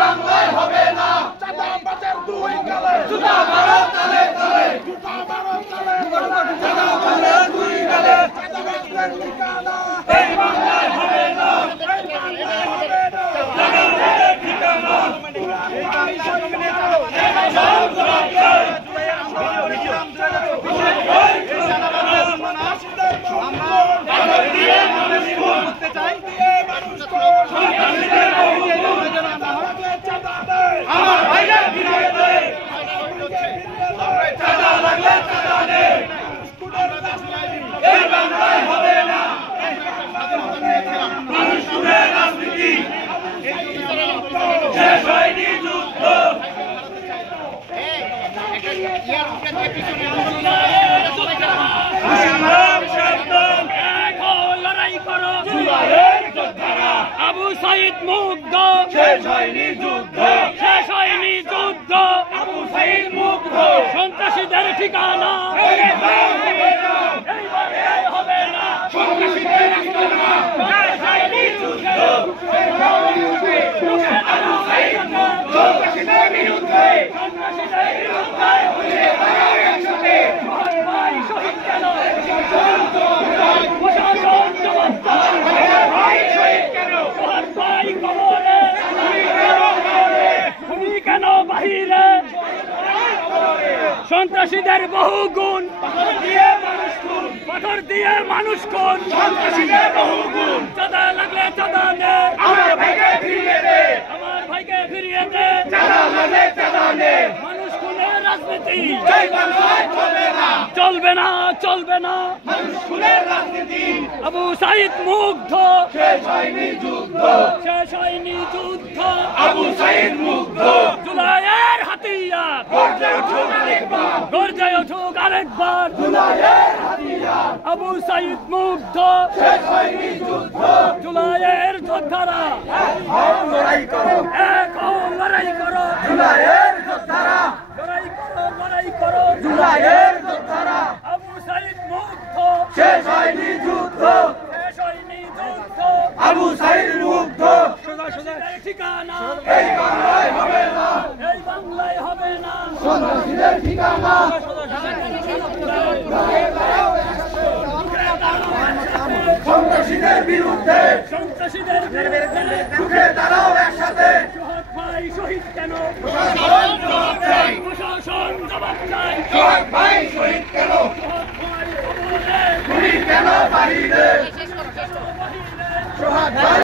বাংলায় হবে না চাঁদাবাজের দুই গালে জুতা মারো তালে তালে জুতা মারো তালে তালে চাঁদাবাজের দুই গালে চাঁদাবাজের ঠিকানা এই বাংলায় হবে না এই বাংলায় হবে না চাঁদাবাজের ঠিকানা এই আবু সাইদ মুগ্ধ শেষ হয়নি যুদ্ধ শেষ হয়নি যুদ্ধ আবু সাইদ মুগ্ধ সন্ত্রাসীদের ঠিকানা এইবারে হবে না সন্ত্রাসীদের ঠিকানা শেষ হয়নি যুদ্ধ আবু সাইদ মুগ্ধ সন্ত্রাসীদের বিরুদ্ধে ঘুরে দাঁড়াও একসাথে ভাই শহীদ কেন প্রশাসন ভাই শহীদ কেন ভাই কবরে তুমি কেন বাহিরে সন্ত্রাসীদের বহু গুণ পাথর দিয়ে মানুষ কোন সন্ত্রাসীদের বহু গুণ চাঁদা লাগলে চাঁদা নে আমার ভাইকে ফিরিয়ে দে আমার ভাইকে ফিরিয়ে দে চাঁদা লাগলে চাঁদা নে মানুষ খুনের রাজনীতি জয় বাংলায় চলবে না চলবে না চলবে না মানুষ খুনের রাজনীতি আবু সাইদ মুগ্ধ শেষ হয়নি যুদ্ধ শেষ হয়নি যুদ্ধ আবু সাইদ মুগ্ধ জুলাইয়ের হাতিয়ার গর্জে উঠুক আরেকবার গর্জে উঠুক আরেকবার জুলাইয়ের হাতিয়ার আবু সাইদ মুগ্ধ শেষ হয়নি যুদ্ধ জুলাইয়ের যোদ্ধারা লড়াই করো এক হও লড়াই করো জুলাইয়ের যোদ্ধারা লড়াই করো লড়াই করো জুলাইয়ের যোদ্ধারা আবু সাইদ মুগ্ধ শেষ হয়নি যুদ্ধ শেষ হয়নি যুদ্ধ আবু সাইদ মুগ্ধ সোজা সোজা ঠিকানা এই বাংলায় হবে না এই বাংলায় হবে না সন্ত্রাসীদের ঠিকানা সন্ত্রাসীদের বিরুদ্ধে সন্ত্রাসীদের বিরুদ্ধে ঘুরে দাঁড়াও একসাথে সোহাগ ভাই শহীদ কেন প্রশাসন জবাব চাই প্রশাসন জবাব চাই সোহাগ ভাই শহীদ কেন সোহাগ ভাই কবরে তুমি কেন বাহিরে সোহাগ ভাই